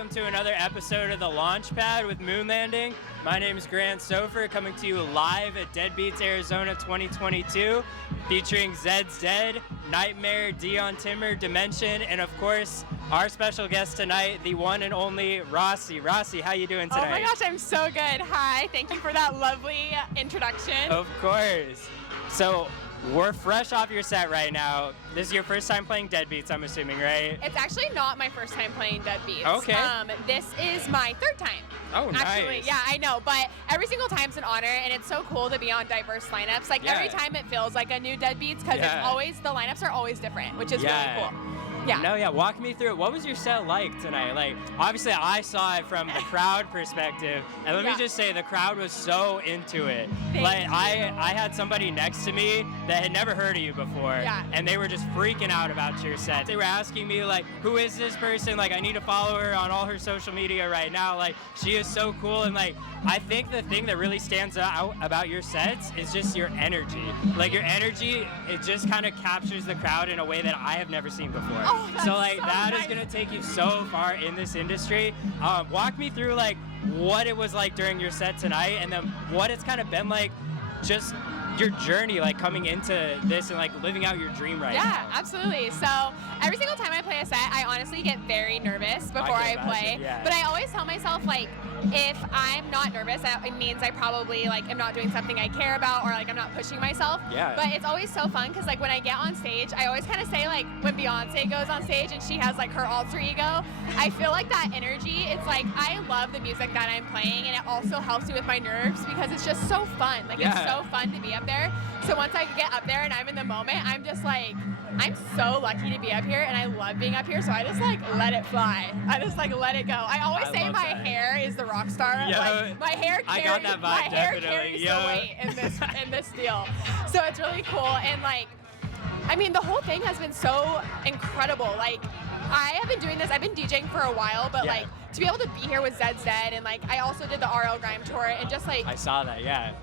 welcome to another episode of the Launchpad with Lvnding. My name is Soffer, coming to you live at Deadbeats, Arizona 2022, featuring Zed's Dead, Nightmare, Dion Timmer, Dimension, and of course, our special guest tonight, the one and only Rossy. Rossy, how you doing tonight? Oh my gosh, I'm so good. Hi, thank you for that lovely introduction. Of course. So, we're fresh off your set right now. This is your first time playing Deadbeats, I'm assuming, right? It's actually not my first time playing Deadbeats. Okay. This is my third time. Oh, actually, nice. yeah, I know, but every single time's an honor, and it's so cool to be on diverse lineups. Like, every time it feels like a new Deadbeats, because it's always, the lineups are always different, which is really cool. Yeah. No, walk me through it. What was your set like tonight? Like, obviously I saw it from the crowd perspective, and let me just say, the crowd was so into it. Like, I had somebody next to me that had never heard of you before, and they were just freaking out about your set. They were asking me, like, who is this person? Like, I need to follow her on all her social media right now. Like, she is so cool, and like, I think the thing that really stands out about your sets is just your energy. Like, your energy, it just kind of captures the crowd in a way that I have never seen before. Oh, so like, that is gonna take you so far in this industry. Walk me through like what it was like during your set tonight, and then what it's kind of been like, just your journey, like coming into this and like living out your dream right now. Yeah, absolutely. So every single time I play a set, I honestly get very nervous before I play. But I always tell myself, like, if I'm not nervous, it means I probably like am not doing something I care about, or like I'm not pushing myself. Yeah. But it's always so fun because like when I get on stage, I always kind of say, like, when Beyonce goes on stage and she has like her alter ego, I feel like that energy. It's like, I love the music that I'm playing, and it also helps me with my nerves because it's just so fun. Like, it's so fun to be up there. So once I get up there and I'm in the moment, I'm just like, I'm so lucky to be up here, and I love being up here, so I just like let it fly. I just like let it go. I always say my hair is the rock star. Like, my hair carries, the weight in this deal. So it's really cool, and like, I mean, the whole thing has been so incredible. Like, I have been doing this, I've been DJing for a while, but like, to be able to be here with Zed's Dead, and like, I also did the RL Grime tour, and just like, I saw that,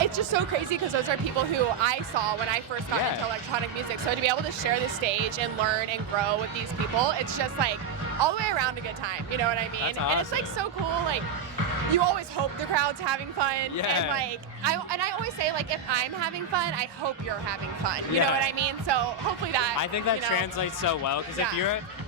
it's just so crazy because those are people who I saw when I first got into electronic music. So to be able to share the stage and learn and grow with these people, it's just like all the way around a good time. You know what I mean? That's awesome. And it's like so cool. Like, you always hope the crowd's having fun. And like, I always say, like, if I'm having fun, I hope you're having fun. You know what I mean? So hopefully that. I think that translates so well, because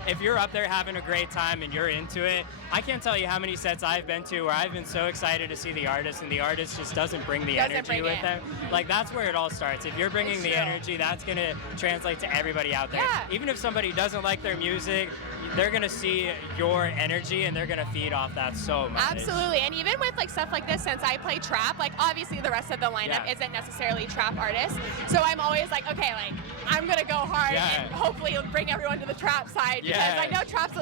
if you're up there having a great time and you're into it, I can't tell you how many sets I've been to where I've been so excited to see the artist, and the artist just doesn't bring the energy with them. Like, that's where it all starts. If you're bringing the energy, that's going to translate to everybody out there. Even if somebody doesn't like their music, they're going to see your energy, and they're going to feed off that so much. Absolutely. And even with like stuff like this, since I play trap, like, obviously the rest of the lineup isn't necessarily trap artists. So I'm always like, okay, like, I'm going to go hard and hopefully bring everyone to the trap side, because I know trap's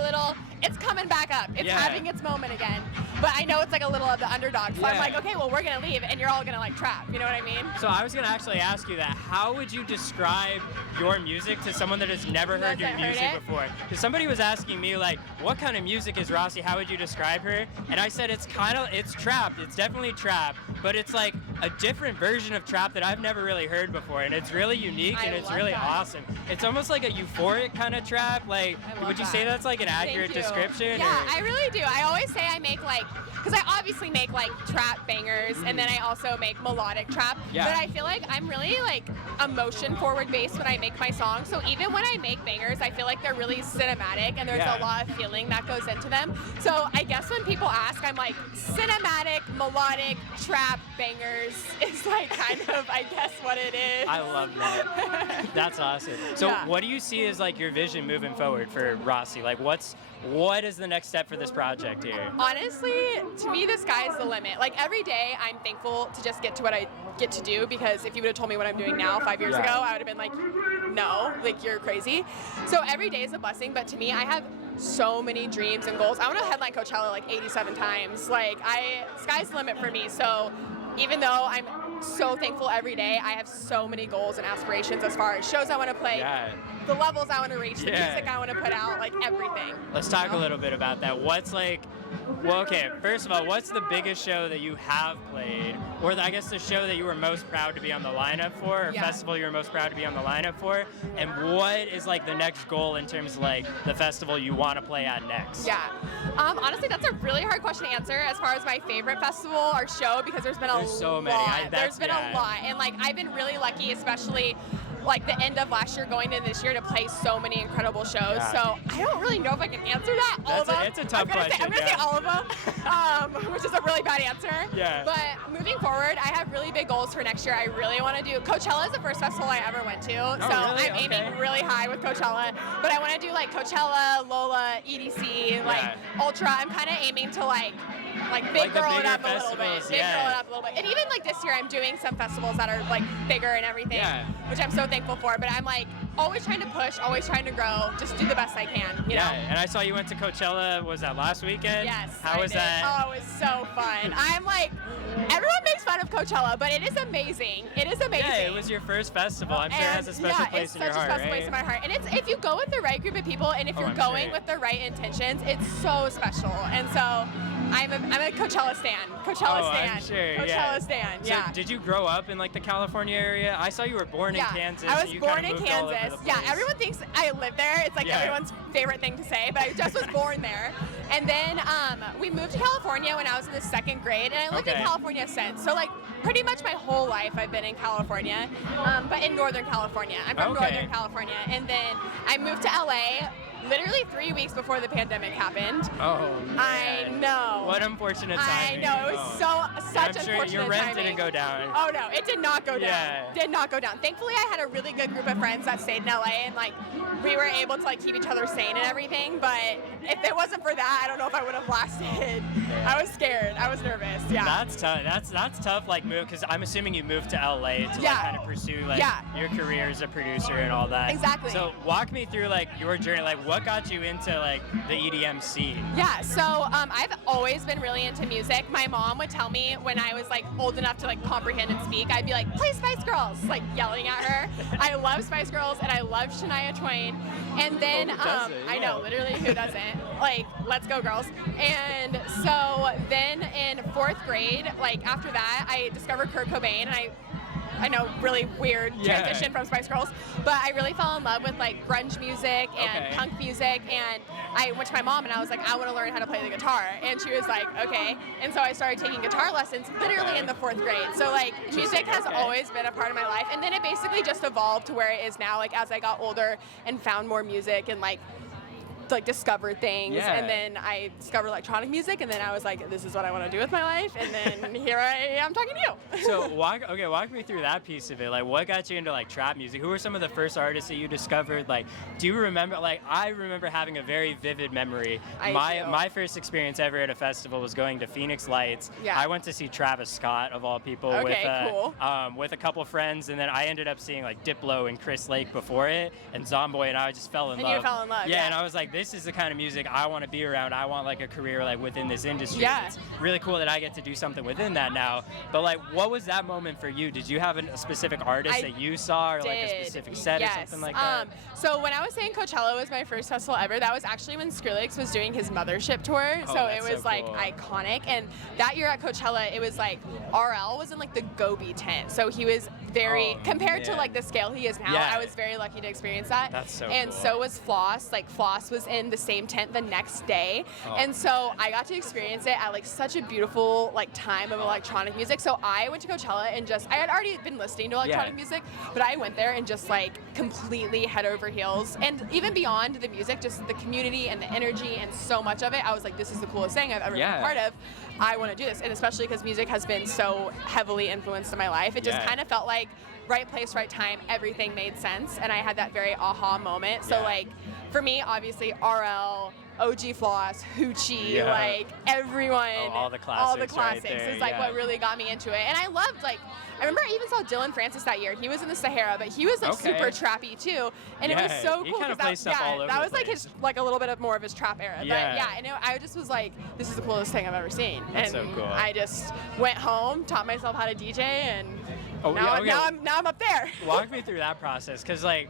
it's coming back up. It's having its moment again. But I know it's like a little of the underdog. So I'm like, okay, well, we're going to leave, and you're all going to like trap. You know what I mean? So I was going to actually ask you that. How would you describe your music to someone that has never heard your music before? Because somebody was asking me, like, what kind of music is Rossy? How would you describe her? And I said it's trap. It's definitely trap, but it's like a different version of trap that I've never really heard before, and it's really unique, and it's really awesome. It's almost like a euphoric kind of trap. Like, would you say that's like an accurate description? Yeah, I really do. I always say I make like, because I obviously make like trap bangers, and then I also make melodic trap, but I feel like I'm really like emotion forward based when I make my songs. So even when I make bangers, I feel like they're really cinematic, and there's a lot of feeling that goes into them. So I guess when people ask, I'm like, cinematic, melodic, trap, bangers is like kind of, I guess, what it is. I love that. That's awesome. So what do you see as like your vision moving forward for Rossy? Like, what is the next step for this project here? Honestly, to me, the sky's the limit. Like, every day, I'm thankful to just get to what I get to do, because if you would have told me what I'm doing now 5 years ago, I would have been like, no, like, you're crazy. So every day is a blessing, but to me, I have so many dreams and goals. I want to headline Coachella like 87 times. Like, sky's the limit for me. So even though I'm so thankful every day, I have so many goals and aspirations as far as shows I want to play, the levels I want to reach, the music I want to put out, like everything. Let's talk a little bit about that. What's like Well, okay, first of all, what's the biggest show that you have played? Or I guess the show that you were most proud to be on the lineup for, or festival you were most proud to be on the lineup for? And what is like the next goal in terms of like the festival you want to play at next? Yeah. Honestly, that's a really hard question to answer as far as my favorite festival or show, because there's been There's so many. There's been a lot. And like I've been really lucky, especially like the end of last year going into this year, to play so many incredible shows. Yeah. So I don't really know if I can answer that. All of them. It's a tough question. I'm gonna say all of them, which is a really bad answer. Yeah. But moving forward, I have really big goals for next year. I really want to do Coachella is the first festival I ever went to, so really? I'm aiming really high with Coachella. But I want to do like Coachella, Lola, EDC, like Ultra. I'm kind of aiming to like big girl it up a little bit. Big girl it up a little bit. And even like this year, I'm doing some festivals that are like bigger and everything, which I'm so thankful for. But I'm like always trying to push, always trying to grow, just do the best I can. You know? And I saw you went to Coachella. Was that last weekend? Yes. How was that? Oh, it was so fun. I'm like, everyone makes fun of Coachella, but it is amazing. It is amazing. Yeah, it was your first festival. I'm sure it has a special place in your heart, it's such a special place in my heart. And it's if you go with the right group of people, and if you're going with the right intentions, it's so special. And so I'm a Coachella stan. Coachella stan. I'm sure, Coachella stan. So did you grow up in like the California area? I saw you were born in Kansas. I was you born kinda in moved all over Kansas. the Yeah, place. everyone thinks I live there. It's like everyone's favorite thing to say, but I just was born there. And then we moved to California when I was in the 2nd grade, and I lived in California since. So like pretty much my whole life I've been in California, but in Northern California. I'm from Northern California, and then I moved to LA literally 3 weeks before the pandemic happened. Oh, man. I know. What unfortunate timing. I know. It was such I'm sure unfortunate your rent timing. didn't go down. Oh no, it did not go down. Yeah. Did not go down. Thankfully, I had a really good group of friends that stayed in LA, and like we were able to like keep each other sane and everything. But if it wasn't for that, I don't know if I would have lasted. I was scared. I was nervous. Yeah. That's tough. That's tough. Like move, because I'm assuming you moved to LA to like kind of pursue like your career as a producer and all that. Exactly. So walk me through like your journey. Like what got you into like the EDM scene? Yeah. So I've always been really into music. My mom would tell me when I was like old enough to like comprehend and speak, I'd be like, play Spice Girls, like yelling at her. I love Spice Girls and I love Shania Twain. And then I know, literally, who doesn't? Like, let's go, girls. And so then in 4th grade, like after that, I discovered Kurt Cobain, and I know, really weird transition from Spice Girls, but I really fell in love with like grunge music and punk music, and I went to my mom and I was like, I want to learn how to play the guitar, and she was like, okay, and so I started taking guitar lessons literally in the 4th grade. So like music has always been a part of my life, and then it basically just evolved to where it is now, like as I got older and found more music and like discovered things, and then I discovered electronic music, and then I was like, this is what I want to do with my life, and then here I am talking to you. So walk me through that piece of it. Like what got you into like trap music? Who were some of the first artists that you discovered? Like, do you remember? Like I remember having a very vivid memory. My first experience ever at a festival was going to Phoenix Lights. Yeah. I went to see Travis Scott of all people with a couple friends, and then I ended up seeing like Diplo and Chris Lake before it, and Zomboy, and I just fell in love. And you fell in love. Yeah, and I was like, this is the kind of music I want to be around. I want like a career like within this industry. Yeah. It's really cool that I get to do something within that now. But like, what was that moment for you? Did you have a specific artist that you saw, or like a specific set or something like that? So when I was saying Coachella was my first festival ever, that was actually when Skrillex was doing his Mothership tour. So it was like iconic. And that year at Coachella, it was like RL was in like the Gobi tent. So he was very compared to like the scale he is now. I was very lucky to experience that. That's so and cool. so was Floss. Like Floss was in the same tent the next day, and so I got to experience it at like such a beautiful like time of electronic music. So I went to Coachella and I had already been listening to electronic music, but I went there and just like completely head over heels, and even beyond the music, just the community and the energy and so much of it, I was like, this is the coolest thing I've ever been a part of. I want to do this, and especially because music has been so heavily influenced in my life, it just kind of felt like right place, right time, everything made sense, and I had that very aha moment. So like for me, obviously RL, OG Floss, Hoochie, like everyone, all the classics right is like what really got me into it. And I loved I remember I even saw Dylan Francis that year. He was in the Sahara, but he was like super trappy too, and it was so cool. He kind of plays stuff all over that was the like place. his like a little bit of more of his trap era. But and I just was like, this is the coolest thing I've ever seen. That's and so cool. I just went home, taught myself how to DJ, and Oh, now, okay. now I'm up there. Walk me through that process, because like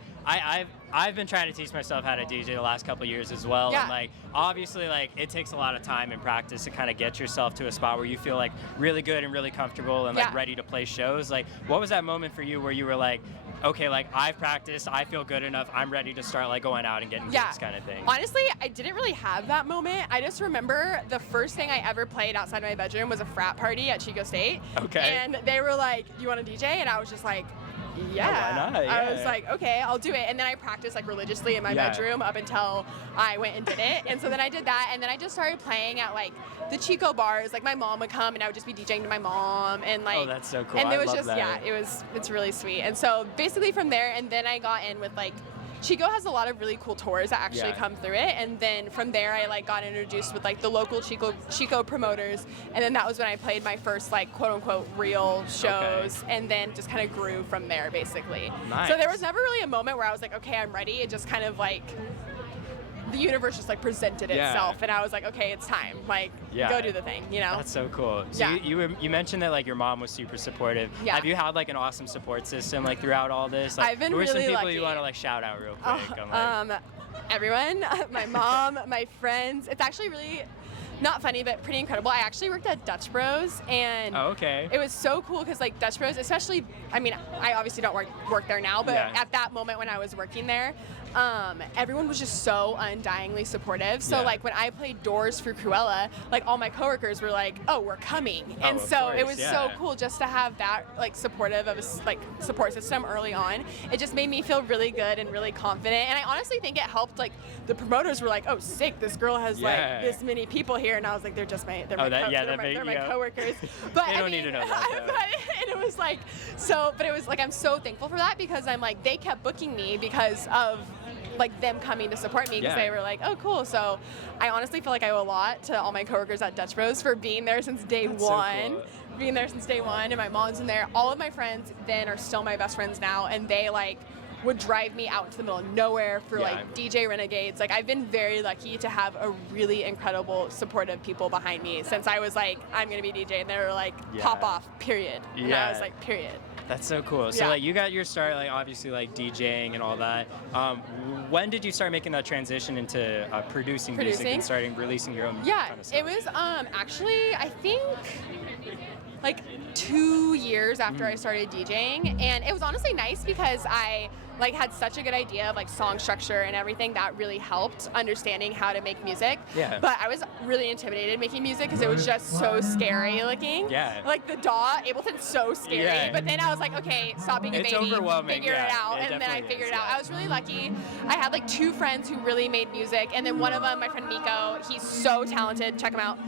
I've been trying to teach myself how to DJ the last couple of years as well, Yeah. and like obviously like it takes a lot of time and practice to kind of get yourself to a spot where you feel like really good and really comfortable and like Yeah. ready to play shows. Like, what was that moment for you where you were like, okay, like I've practiced, I feel good enough, I'm ready to start like going out and getting gigs kind of thing? Honestly, I didn't really have that moment. I just remember the first thing I ever played outside my bedroom was a frat party at Chico State. Okay. And they were like, "You want to DJ?" And I was just like, yeah. why not? I Yeah. was like, okay, I'll do it. And then I practiced like religiously in my Yeah. bedroom up until I went and did it. And so then I did that, and then I just started playing at like the Chico bars. Like my mom would come and I would just be DJing to my mom, and like, Oh, that's so cool. and I it was love just that. it's really sweet. And so basically from there, and then I got in with like, Chico has a lot of really cool tours that actually Yeah. come through it, and then from there I like got introduced with like the local Chico promoters, and then that was when I played my first like quote unquote real shows, and then just kind of grew from there basically. Nice. So there was never really a moment where I was like, okay, I'm ready. It just kind of like the universe just like presented Yeah. itself, and I was like, okay, it's time. Like, Yeah. go do the thing, you know? That's so cool. So Yeah. you mentioned that like your mom was super supportive. Yeah. Have you had like an awesome support system like throughout all this? Like, I've been who are some really people you lucky. want to like shout out real quick? Everyone, my mom, my friends. It's actually really not funny, but pretty incredible. I actually worked at Dutch Bros, and Oh, okay. it was so cool because like Dutch Bros, especially, I mean, I obviously don't work there now, but Yeah. at that moment when I was working there, everyone was just so undyingly supportive. So Yeah. like when I played Doors for Cruella, like all my coworkers were like, "Oh, we're coming," Oh, and of so it course, was so yeah. cool just to have that like supportive of a like support system early on. It just made me feel really good and really confident, and I honestly think it helped. Like the promoters were like, "Oh, sick! This girl has Yeah. like this many people here," and I was like, "They're just my they're my coworkers." But They I don't need to mean, know that, though. and it was like so, but it was like I'm so thankful for that because I'm like they kept booking me because of like them coming to support me because Yeah. they were like, "Oh, cool." So I honestly feel like I owe a lot to all my coworkers at Dutch Bros for being there since day That's so one. cool. Being there since day one, and my mom's in there. All of my friends then are still my best friends now, and they like would drive me out into the middle of nowhere for Yeah. like DJ Renegades. Like I've been very lucky to have a really incredible supportive people behind me since I was like, I'm gonna be DJ, and they were like, pop Yeah. off, period. And I Yeah. was like, period. That's so cool. So Yeah. like you got your start like obviously like DJing and all that. When did you start making that transition into producing music Producing? and starting releasing your own Yeah, kind of stuff? it was actually I think like 2 years after I started DJing, and it was honestly nice because I like had such a good idea of like song structure and everything that really helped understanding how to make music. Yeah. But I was really intimidated making music because it was just so scary looking. Yeah. Like the DAW, Ableton's so scary. Yeah. But then I was like, okay, stop being a It's baby, overwhelming, figure it yeah. out, It and then I definitely figured is, it out. yeah. I was really lucky. I had like 2 friends who really made music, and then one of them, my friend Miko, he's so talented. Check him out.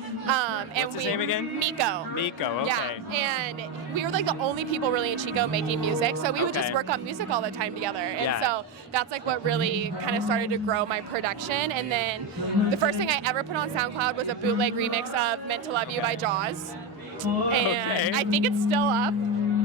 And What's his name again? Miko. Miko, okay. Yeah, and we were like the only people really in Chico making music, so we would just Okay. work on music all the time together. And Yeah. so that's like what really kind of started to grow my production. And then the first thing I ever put on SoundCloud was a bootleg remix of Meant to Love You by Jaws. And Okay. I think it's still up.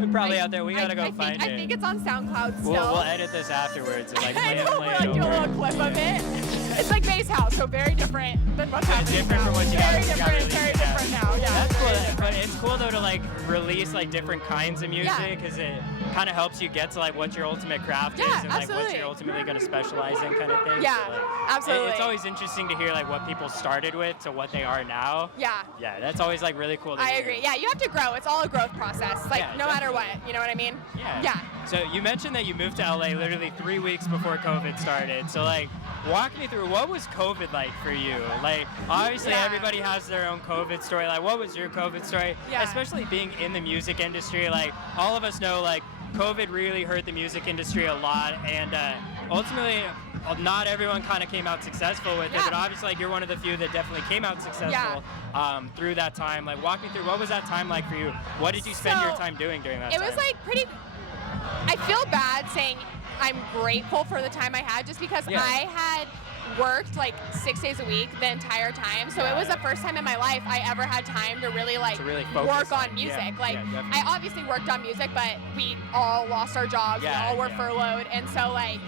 It's probably out there. We gotta go I think, find it. I think it's on SoundCloud still. We'll edit this afterwards and like I play, know, play we'll it like do a over. little clip of it. It's like Bass House, so very different than what's happening different now. from what you very got different, released, very yeah. different now. Yeah, That's very cool, different. but it's cool though to like release like different kinds of music Yeah. because it kind of helps you get to like what your ultimate craft Yeah, is and like what absolutely. you're ultimately going to specialize in kind of thing. Yeah, So, like, absolutely. It's always interesting to hear like what people started with to what they are now. Yeah. Yeah, that's always like really cool to I hear. agree. Yeah, you have to grow. It's all a growth process. Like Yeah, no matter definitely. what, you know what I mean? Yeah. Yeah. So you mentioned that you moved to LA literally 3 weeks before COVID started. So like, walk me through what was COVID like for you? Like, obviously Yeah. everybody has their own COVID story. Like, what was your COVID story? Yeah. Especially being in the music industry. Like, all of us know like COVID really hurt the music industry a lot, and ultimately. Not everyone kind of came out successful with it, Yeah. but obviously like you're one of the few that definitely came out successful through that time. Like walk me through what was that time like for you? What did you spend your So, time doing during that It time? was like pretty. I feel bad saying I'm grateful for the time I had just because Yeah. I had worked like 6 days a week the entire time. So it was the first time in my life I ever had time to really like To really focus work on- on music. yeah, Like yeah, definitely. I obviously worked on music, but we all lost our jobs. Yeah, we all were yeah. furloughed, and so like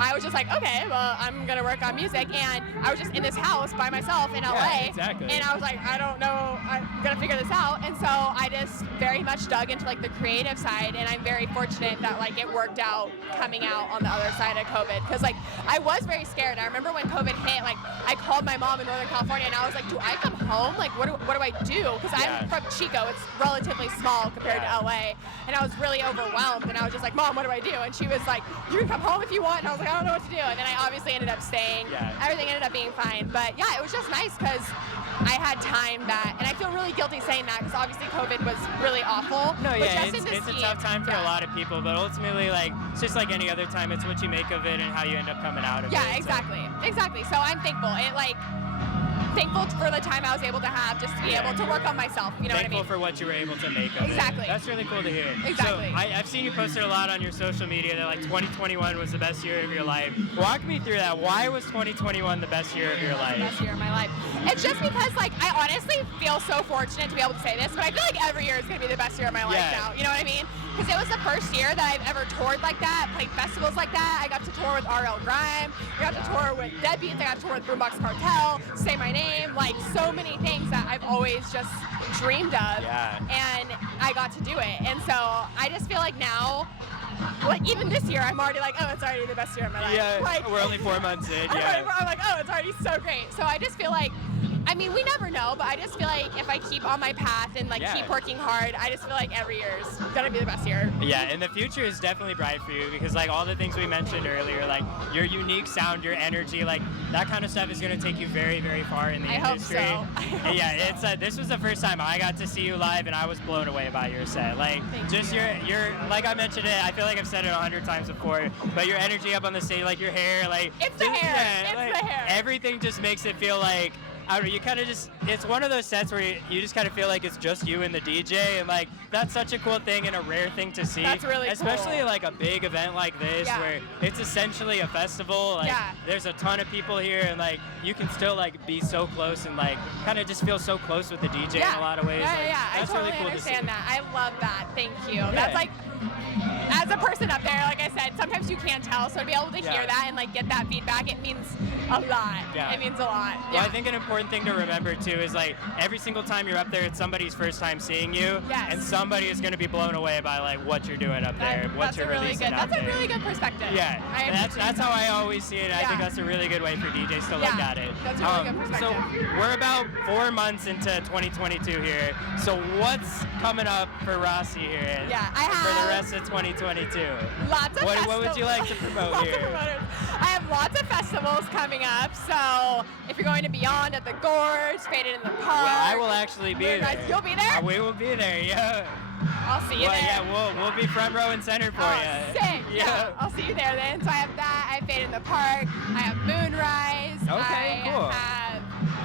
I was just like, okay, well, I'm gonna work on music, and I was just in this house by myself in LA, Yeah, exactly. and I was like, I don't know, I'm gonna figure this out, and so I just very much dug into like the creative side, and I'm very fortunate that like it worked out coming out on the other side of COVID, because like I was very scared. I remember when COVID hit, like I called my mom in Northern California, and I was like, do I come home? Like, what do I do? Because I'm from Chico, it's relatively small compared to LA, and I was really overwhelmed, and I was just like, Mom, what do I do? And she was like, you can come home if you want, and I was like, I don't know what to do, and then I obviously ended up staying. Everything ended up being fine, but yeah, it was just nice because I had time that, and I feel really guilty saying that because obviously COVID was really awful. No, but yeah, just it's a tough time for a lot of people, but ultimately, like, it's just like any other time. It's what you make of it and how you end up coming out of it. Yeah, exactly. So I'm thankful. Thankful for the time I was able to have just to be able to work on myself. You know what I mean? Thankful for what you were able to make of it. Exactly. That's really cool to hear. Exactly. So I've seen you posted a lot on your social media that like 2021 was the best year of your life. Walk me through that. Why was 2021 the best year of your life? The best year of my life. It's just because like I honestly feel so fortunate to be able to say this, but I feel like every year is going to be the best year of my life now. You know what I mean? Because it was the first year that I've ever toured like that, played festivals like that. I got to tour with RL Grime. I got to tour with Deadbeats. I got to tour with Boombox Cartel, Say My Name, like so many things that I've always just dreamed of. And I got to do it. And so I just feel like now, like even this year, I'm already like, oh, it's already the best year of my life. Yeah, like, we're only 4 months in. I'm like, oh, it's already so great. So I just feel like, I mean, we never know, but I just feel like if I keep on my path and like keep working hard, I just feel like every year is gonna be the best year. Yeah, and the future is definitely bright for you because like all the things we mentioned earlier, like your unique sound, your energy, like that kind of stuff is gonna take you very, very far in the industry. I hope so. It's this was the first time I got to see you live, and I was blown away by your set. Like just your like I mentioned it, I feel like I've said it 100 times before, but your energy up on the stage, like your hair, like it's the hair. It's the hair. Everything just makes it feel like. I don't know, you kind of just, it's one of those sets where you just kind of feel like it's just you and the DJ, and like, that's such a cool thing and a rare thing to see. That's really especially cool. like a big event like this where it's essentially a festival, like there's a ton of people here, and like, you can still like be so close and like, kind of just feel so close with the DJ in a lot of ways. I totally really cool understand to see. that. I love that, thank you. That's like, as a person up there, like I said, sometimes you can't tell, so to be able to hear that and like get that feedback, it means a lot. It means a lot. Well, I think an important thing to remember too is like every single time you're up there, it's somebody's first time seeing you, and somebody is going to be blown away by like what you're doing up there, what you're releasing out there. That's a really good perspective. Yeah, that's how I always see it. I think that's a really good way for DJs to look at it. That's a really good perspective. So we're about 4 months into 2022 here. So what's coming up for Rossy here? For the rest of 2022. Lots of festivals. What would you like to promote here? I have lots of festivals coming up, so if you're going to Beyond at the Gorge, Faded in the Park. Well, I will actually be there. You'll be there? We will be there, I'll see you there. Yeah, we'll be front row and center for you. Sick. Yeah, I'll see you there then. So I have that, I have Faded in the Park, I have Moonrise, cool. I have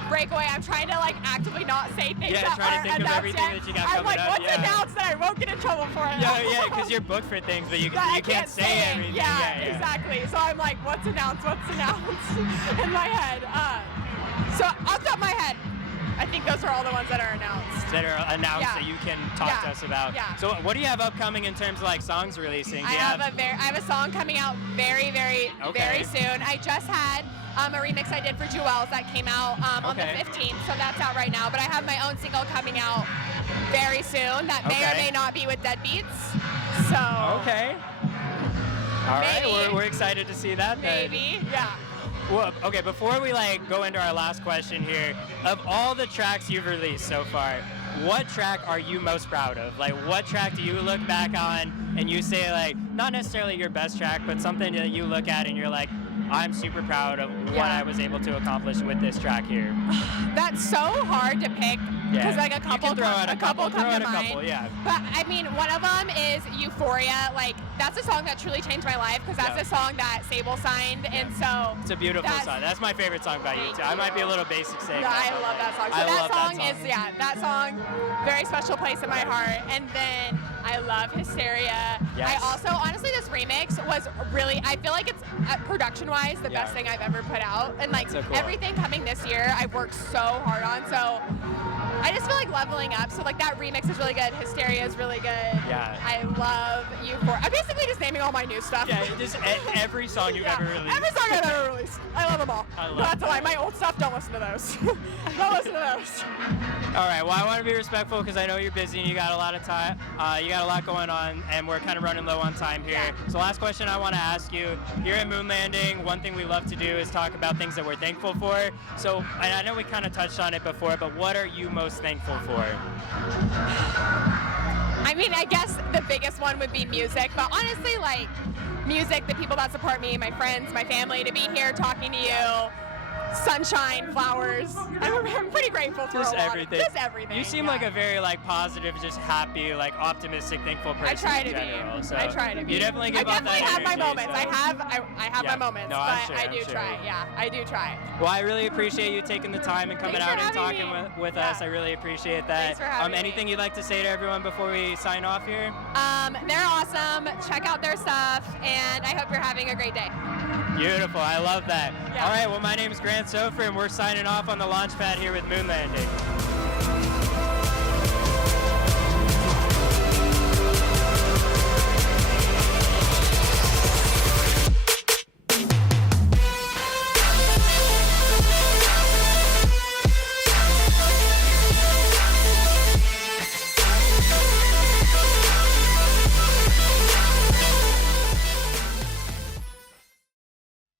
Breakaway. I'm trying to like actively not say things that trying to aren't think of everything yet. that you got I'm coming like, up. what's announced that I won't get in trouble for it? Because you're booked for things, but you can't say everything. Yeah, exactly. So I'm like, what's announced in my head. So off the top of my head, I think those are all the ones that are announced. That you can talk to us about. So what do you have upcoming in terms of like songs releasing? I have a song coming out very, very, very soon. I just had a remix I did for Jewels that came out on the 15th, so that's out right now. But I have my own single coming out very soon that may or may not be with Deadbeats. So all right, we're excited to see that. Maybe, Well, okay, before we like go into our last question here, of all the tracks you've released so far, what track are you most proud of? Like, what track do you look back on and you say like, not necessarily your best track, but something that you look at and you're like, I'm super proud of what I was able to accomplish with this track here. That's so hard to pick because like a couple come to mind. But I mean, one of them is Euphoria. Like that's a song that truly changed my life because that's a song that Sable signed, and so it's a beautiful song. That's my favorite song by you too. I might be a little basic saying that. I love that song. So that song is that song very special place in my heart. And then I love Hysteria. Yes. I also, honestly, this remix was really, I feel like it's, production-wise, the best thing I've ever put out. And like, So cool. everything coming this year, I've worked so hard on. So I just feel like leveling up. So like that remix is really good. Hysteria is really good. Yeah. I love Euphoria. I'm basically just naming all my new stuff. Yeah, just every song you've ever released. Every song I've ever released. I love them all. I love That's a lie. that. My old stuff, don't listen to those. Don't listen to those. All right, well, I want to be respectful because I know you're busy and you got a lot of time. You got a lot going on, and we're kind of running low on time here. Yeah. So last question I want to ask you, here at Lvnding, one thing we love to do is talk about things that we're thankful for. So I know we kind of touched on it before, but what are you most thankful for? I mean, I guess the biggest one would be music, but honestly, like, music, the people that support me, my friends, my family, to be here talking to you, sunshine, flowers. I'm pretty grateful for Just a lot everything. Just everything. You seem yeah. like a very positive, just happy, optimistic, thankful person. I try to in general. be. So I try to be. You definitely give I off definitely that have my energy, moments. so- I have my moments, No, but I'm sure, I do I'm sure. try. Yeah, I do try. Well, I really appreciate you taking the time and coming Thanks out for and having talking me. with Yeah. us. I really appreciate that. Thanks for having me. Anything you'd like to say to everyone before we sign off here? They're awesome. Check out their stuff, and I hope you're having a great day. Beautiful. I love that. Yeah. All right. Well, my name is Grant Soffer, and we're signing off on the launch pad here with Lvnding.